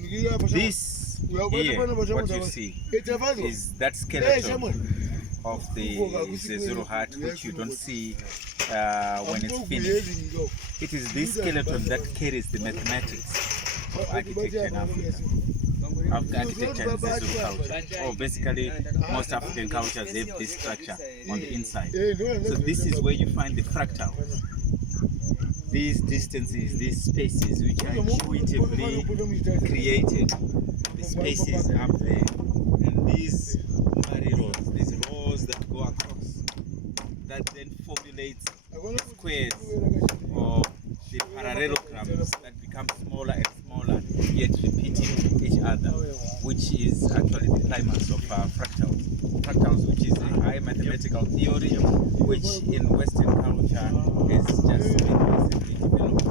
This here, what you see, is that skeleton of the Zezuru hut, which you don't see when it's finished. It is this skeleton that carries the mathematics of architecture in Africa. Architecture in Zezuru culture. Or basically, most African cultures have this structure on the inside. So this is where you find the fractals. These distances, these spaces which are intuitively created, the spaces up there, and these parallels, these rows that go across, that then formulates the squares or the parallelograms that become smaller and smaller, yet repeating each other, which is actually the climax of fractals. Fractals, which is a high mathematical theory, which in Western culture is just been recently developed.